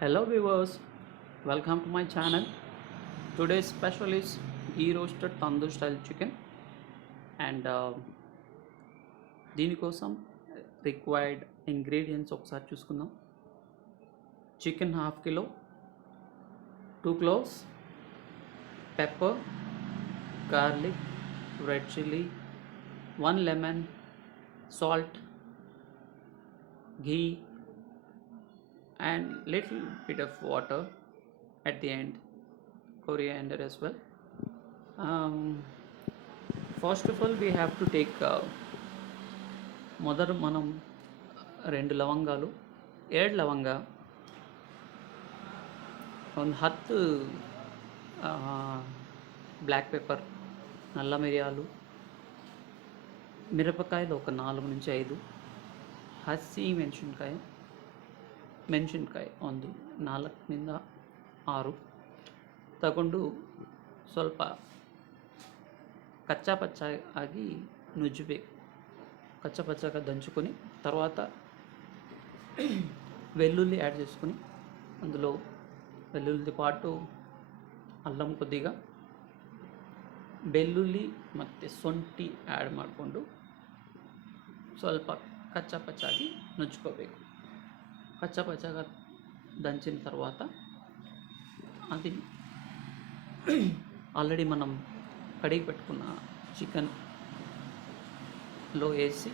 Hello viewers, welcome to my channel. Today's special is ghee roasted tandoor style chicken and దీనికోసం required ingredients ఒకసారి చూసుకుందాం. Chicken half kilo, 2 cloves, pepper, garlic, red chilli, 1 lemon, salt, ghee and little bit of water at the end, coriander as well. First of all we have to take మొదట మనం 2 లవంగాలు, 7 లవంಗ, ಒಂದು 10 black pepper, నల్ల మిరియాలు, మిరపకాయలు ఒక 4 నుంచి 5, ಹಸಿ ಮೆಣಸಿನ್ಕಾಯಿ ಒಂದು 4 6 ತಗೊಂಡು ಸ್ವಲ್ಪ ಕಚ್ಚಾ ಆಗಿ ನುಜ್ಜಬೇಕು. కచ్చపచ్చగా దంచుకొని తర్వాత వెల్లుల్లి యాడ్ చేసుకొని అందులో వెల్లుల్లితో పాటు ಅಲ್ಲಂ ಕೊದ್ದಿಗ ಬೆಳ್ಳುಳ್ಳಿ ಮತ್ತು ಶುಂಠಿ ಆ್ಯಡ್ ಮಾಡಿಕೊಂಡು ಸ್ವಲ್ಪ ಕಚ್ಚಪಚ್ಚಾಗಿ ನುಜ್ಕೋಬೇಕು. కచ్చపచ్చగా దంచిన తర్వాత అది ఆల్రెడీ మనం కడిగి పెట్టుకున్న చికెన్లో వేసి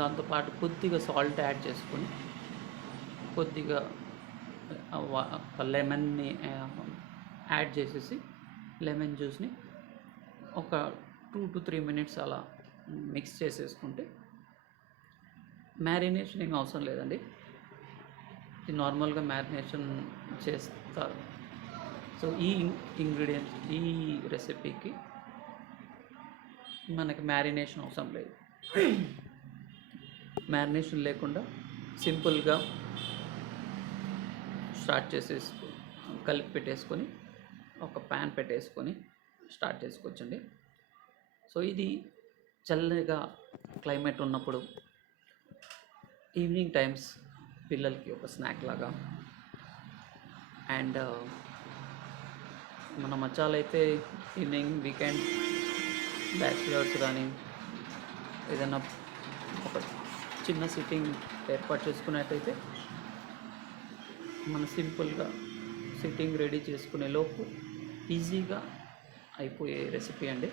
దాంతోపాటు కొద్దిగా సాల్ట్ యాడ్ చేసుకొని కొద్దిగా లెమన్ని యాడ్ చేసేసి లెమన్ జ్యూస్ని ఒక 2 to 3 minutes అలా మిక్స్ చేసేసుకుంటే మ్యారినేషన్ ఏం అవసరం లేదండి. ఇది నార్మల్గా మ్యారినేషన్ చేస్తారు. సో ఈ ఇంగ్రీడియంట్స్ ఈ రెసిపీకి మనకి మ్యారినేషన్ అవసరం లేదు. మ్యారినేషన్ లేకుండా సింపుల్గా స్టార్ట్ కలిపి పెట్టేసుకొని ఒక ప్యాన్ పెట్టేసుకొని స్టార్ట్ చేసుకోవచ్చండి. సో ఇది చల్లగా క్లైమేట్ ఉన్నప్పుడు ఈవినింగ్ టైమ్స్ పిల్లలకి ఒక స్నాక్ లాగా, అండ్ మన మచ్చాలైతే ఈవినింగ్ వీకెండ్ బ్యాచిలర్స్ కానీ ఏదైనా ఒక చిన్న సిట్టింగ్ ఏర్పాటు చేసుకున్నట్టయితే మన సింపుల్గా సిట్టింగ్ రెడీ చేసుకునే లోపు ఈజీగా అయిపోయే రెసిపీ అండి.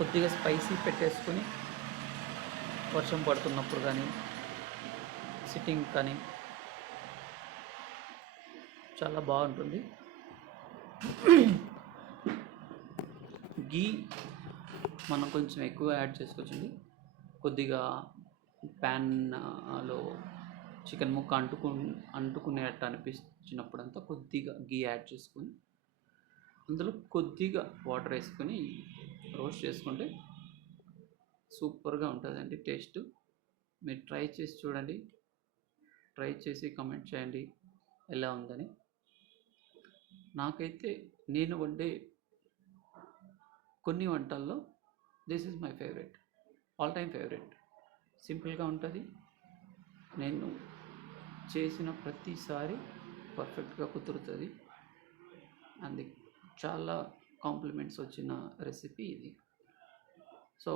కొద్దిగా స్పైసీ పెట్టేసుకొని వర్షం పడుతున్నప్పుడు కానీ సిట్టింగ్ కానీ చాలా బాగుంటుంది. గీ మనం కొంచెం ఎక్కువ యాడ్ చేసుకోవచ్చండి. కొద్దిగా ప్యాన్లో చికెన్ ముక్క అంటుకునేటట్టు అనిపించినప్పుడంతా కొద్దిగా గీ యాడ్ చేసుకొని అందులో కొద్దిగా వాటర్ వేసుకొని రోస్ట్ చేసుకుంటే సూపర్గా ఉంటుందండి టేస్ట్. మీరు ట్రై చేసి చూడండి, ట్రై చేసి కమెంట్ చేయండి ఎలా ఉందని. నాకైతే నేను వండే కొన్ని వంటల్లో this is my favourite, all time favourite. సింపుల్గా ఉంటుంది, నేను చేసిన ప్రతిసారి పర్ఫెక్ట్గా కుదురుతుంది. అది చాలా కాంప్లిమెంట్స్ వచ్చిన రెసిపీ ఇది. So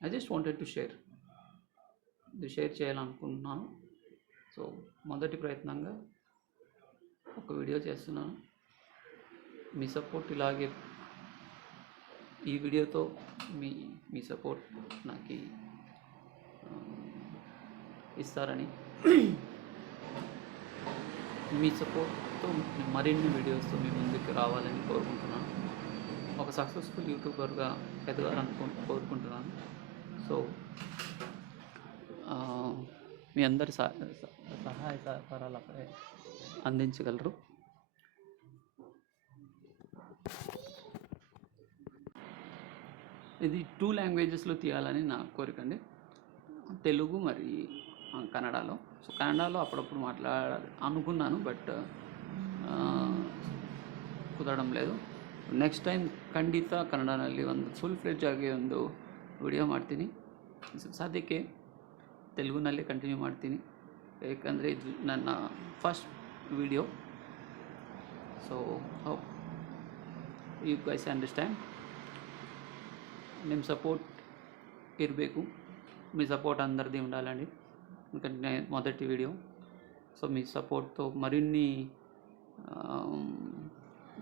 I just wanted to share చేయాలనుకుంటున్నాను. సో మొదటి ప్రయత్నంగా ఒక వీడియో చేస్తున్నాను. మీ సపోర్ట్ ఇలాగే ఈ వీడియోతో మీ సపోర్ట్ నాకు ఇస్తారని, మీ సపోర్ట్తో మరిన్ని వీడియోస్తో మీ ముందుకు రావాలని కోరుకుంటున్నాను. ఒక సక్సెస్ఫుల్ యూట్యూబర్గా ఎదగాలని కోరుకుంటున్నాను. సో మీ అందరి సహాయ సహకారాలు అక్కడే అందించగలరు. ఇది 2 లాంగ్వేజెస్లో తీయాలని నా కోరిక అండి, తెలుగు మరి కన్నడలో. సో కన్నడలో అప్పుడప్పుడు మాట్లాడాలి అనుకున్నాను, బట్ ಕುದರడం లేదు. ನೆಕ್ಸ್ಟ್ ಟೈಮ್ ಖಂಡಿತ ಕನ್ನಡನಲ್ಲಿ ಒಂದು ಫುಲ್ ಫ್ಲೆಡ್ಜ್ ಆಗಿ ಒಂದು ವಿಡಿಯೋ ಮಾಡ್ತೀನಿ. ಸದ್ಯಕ್ಕೆ ತೆಲುಗುನಲ್ಲಿ ಕಂಟಿನ್ಯೂ ಮಾಡ್ತೀನಿ. ಯಾಕಂದರೆ ಇದು ನನ್ನ first video. So hope you guys understand. ನಿಮ್ಮ ಸಪೋರ್ಟ್ ಇರಬೇಕು, మీ సపోర్ట్ అందరిది ఉండాలండి, ఎందుకంటే మొదటి వీడియో. సో మీ సపోర్ట్తో మరిన్ని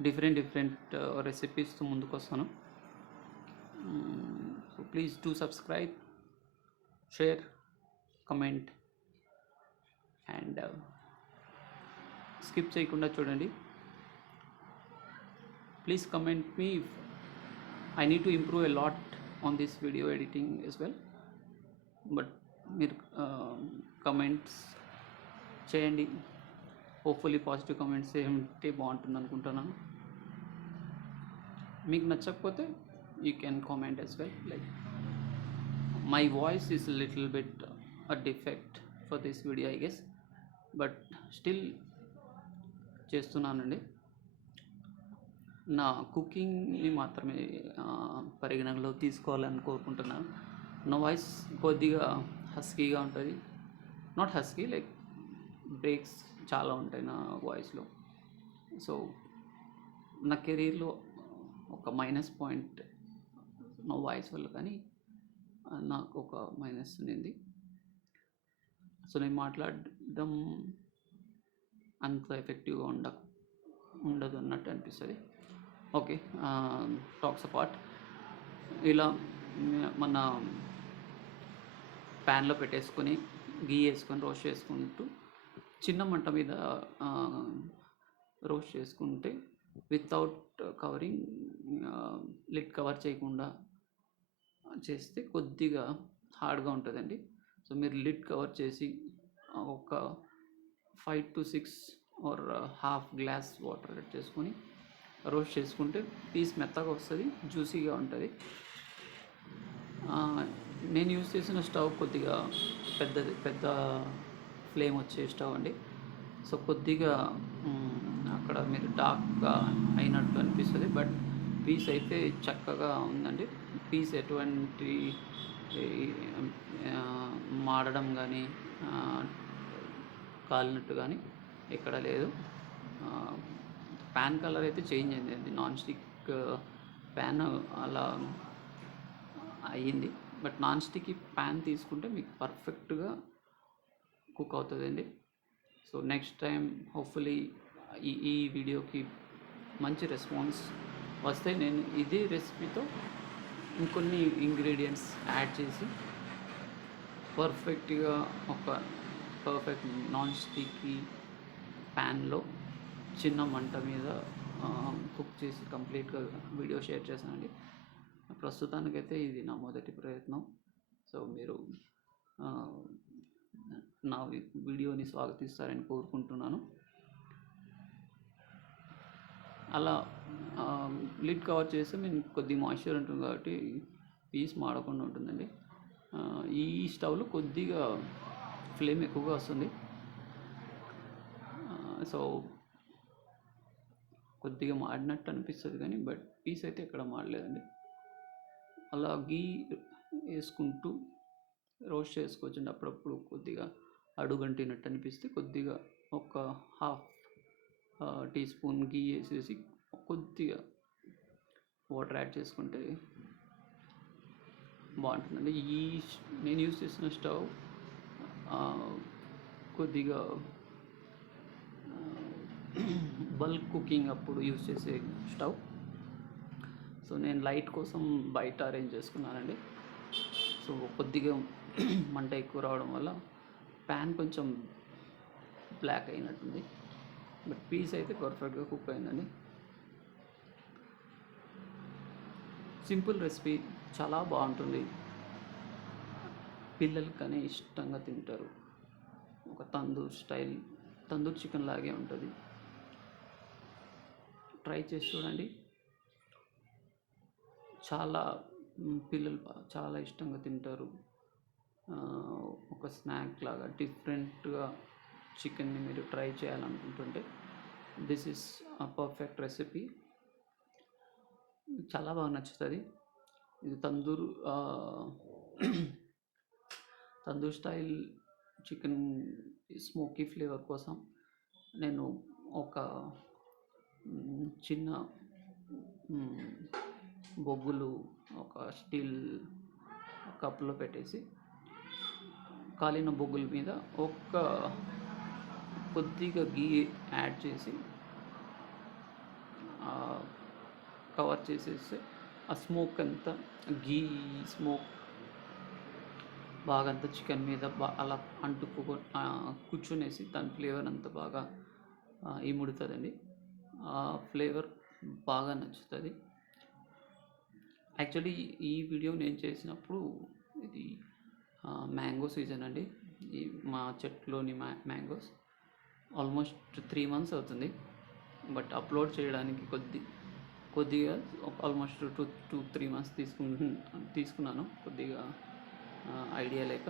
డిఫరెంట్ రెసిపీస్తో ముందుకు వస్తాను. So please do subscribe, share, comment and skip చేయకుండా చూడండి. Please comment me. I need to improve a lot on this video editing as well, but మీరు కమెంట్స్ చేయండి. హోప్ఫుల్లీ పాజిటివ్ కమెంట్స్ ఏమిటి బాగుంటుంది అనుకుంటున్నాను. మీకు నచ్చకపోతే you can comment as well. Like my voice is a little bit a defect for this video I guess, but still చేస్తున్నానండి. నా కుకింగ్ని మాత్రమే పరిగణనలో తీసుకోవాలని కోరుకుంటున్నాను. నా వాయిస్ కొద్దిగా హస్కీగా ఉంటుంది. నాట్ హస్కీ, లైక్ బ్రేక్స్ చాలా ఉంటాయి నా వాయిస్లో. సో నా కెరీర్లో ఒక మైనస్ పాయింట్ నా వాయిస్ వల్ల, కానీ నాకు ఒక మైనస్ ఉంది. సో నేను మాట్లాడడం అంత ఎఫెక్టివ్గా ఉండదు అన్నట్టు అనిపిస్తుంది. Okay, talks apart. ఇలా మన ప్యాన్లో పెట్టేసుకొని గీ వేసుకొని రోస్ట్ చేసుకుంటూ చిన్న మంట మీద రోస్ట్ చేసుకుంటే వితౌట్ కవరింగ్, లిడ్ కవర్ చేయకుండా చేస్తే కొద్దిగా హార్డ్గా ఉంటుందండి. సో మీరు లిడ్ కవర్ చేసి ఒక 5 to 6 or half glass water add చేసుకొని రోస్ట్ చేసుకుంటే పీస్ మెత్తగా వస్తుంది, జ్యూసీగా ఉంటుంది. నేను యూజ్ చేసిన స్టవ్ కొద్దిగా పెద్ద ఫ్లేమ్ వచ్చే స్టవ్ అండి. సో కొద్దిగా అక్కడ మీరు డార్క్గా అయినట్టు అనిపిస్తుంది, బట్ పీస్ అయితే చక్కగా ఉందండి. పీస్ ఎటువంటి మాడడం కానీ కాలినట్టు కానీ ఎక్కడ లేదు. ప్యాన్ కలర్ అయితే చేంజ్ అయింది, నాన్ స్టిక్ ప్యాన్ అలా అయ్యింది. బట్ నాన్ స్టిక్ ప్యాన్ తీసుకుంటే మీకు పర్ఫెక్ట్గా కుక్ అవుతుందండి. సో నెక్స్ట్ టైం హోప్ఫుల్లీ ఈ వీడియోకి మంచి రెస్పాన్స్ వస్తే నేను ఇదే రెసిపీతో ఇంకొన్ని ఇంగ్రీడియంట్స్ యాడ్ చేసి పర్ఫెక్ట్గా ఒక పర్ఫెక్ట్ నాన్ స్టిక్కీ ప్యాన్లో చిన్న మంట మీద కుక్ చేసి కంప్లీట్గా వీడియో షేర్ చేశానండి. ప్రస్తుతానికైతే ఇది నా మొదటి ప్రయత్నం. సో మీరు నా వీడియోని స్వాగతిస్తారని కోరుకుంటున్నాను. అలా లిడ్ కవర్ చేస్తే మేము కొద్ది మాయిశ్చర్ ఉంటుంది కాబట్టి పీస్ మాడకుండా ఉంటుందండి. ఈ స్టవ్లో కొద్దిగా ఫ్లేమ్ ఎక్కువగా వస్తుంది. సో కొద్దిగా మాడినట్టు అనిపిస్తుంది, కానీ బట్ పీస్ అయితే ఎక్కడ మాడలేదండి. అలా గీ వేసుకుంటూ రోస్ట్ చేసుకోవచ్చండి. అప్పుడప్పుడు కొద్దిగా అడుగంటినట్టు అనిపిస్తే కొద్దిగా ఒక హాఫ్ టీ స్పూన్ గీ వేసేసి కొద్దిగా వాటర్ యాడ్ చేసుకుంటే బాగుంటుందండి. నేను యూజ్ చేసిన స్టవ్ కొద్దిగా బల్క్ కుకింగ్ అప్పుడు యూజ్ చేసే స్టవ్. సో నేను లైట్ కోసం బయట అరేంజ్ చేసుకున్నానండి. సో కొద్దిగా మంట ఎక్కువ రావడం వల్ల ప్యాన్ కొంచెం బ్లాక్ అయినట్టుంది, బట్ పీస్ అయితే పర్ఫెక్ట్గా కుక్ అయిందండి. సింపుల్ రెసిపీ, చాలా బాగుంటుంది, పిల్లలు కానీ ఇష్టంగా తింటారు. ఒక తందూర్ చికెన్ లాగే ఉంటుంది. ట్రై చేసి చూడండి. పిల్లలు చాలా ఇష్టంగా తింటారు. ఒక స్నాక్ లాగా డిఫరెంట్గా చికెన్ని మీరు ట్రై చేయాలనుకుంటుంటే this is a perfect recipe. చాలా బాగా నచ్చుతుంది. ఇది tandoor style chicken smoky flavour కోసం నేను ఒక చిన్న బొగ్గులు ఒక స్టీల్ కప్లో పెట్టేసి కాలిన బొగ్గుల మీద కొద్దిగా గీ యాడ్ చేసి కవర్ చేసేస్తే ఆ స్మోక్ అంతా గీ స్మోక్ బాగా అంతా చికెన్ మీద అలా కూర్చునేసి దాని ఫ్లేవర్ అంతా బాగా ఇముడుతుందండి. ఆ ఫ్లేవర్ బాగా నచ్చుతుంది. యాక్చువల్లీ ఈ వీడియో నేను చేసినప్పుడు ఇది మ్యాంగో సీజన్ అండి. ఈ మా చెట్లోని మ్యాంగోస్ ఆల్మోస్ట్ 3 months అవుతుంది. బట్ అప్లోడ్ చేయడానికి కొద్దిగా ఆల్మోస్ట్ 2-3 months తీసుకున్నాను కొద్దిగా ఐడియా లేక.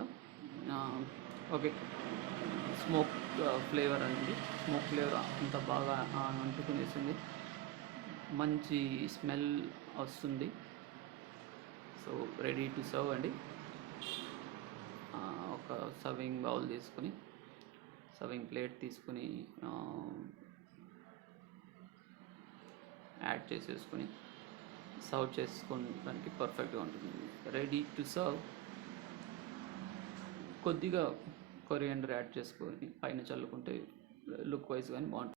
ఓకే, స్మోక్ ఫ్లేవర్ అండి. స్మోక్ ఫ్లేవర్ అంత బాగా అంటుకునేసింది, మంచి స్మెల్ వస్తుంది. సో రెడీ టు సర్వ్ అండి. ఒక సర్వింగ్ బౌల్ తీసుకొని, సర్వింగ్ ప్లేట్ తీసుకొని యాడ్ చేసేసుకొని సర్వ్ చేసుకోవడానికి పర్ఫెక్ట్గా ఉంటుంది. Ready to serve. కొద్దిగా కొరియాండర్ యాడ్ చేసుకొని పైన చల్లుకుంటే లుక్ వైజ్ కానీ బాగుంటుంది.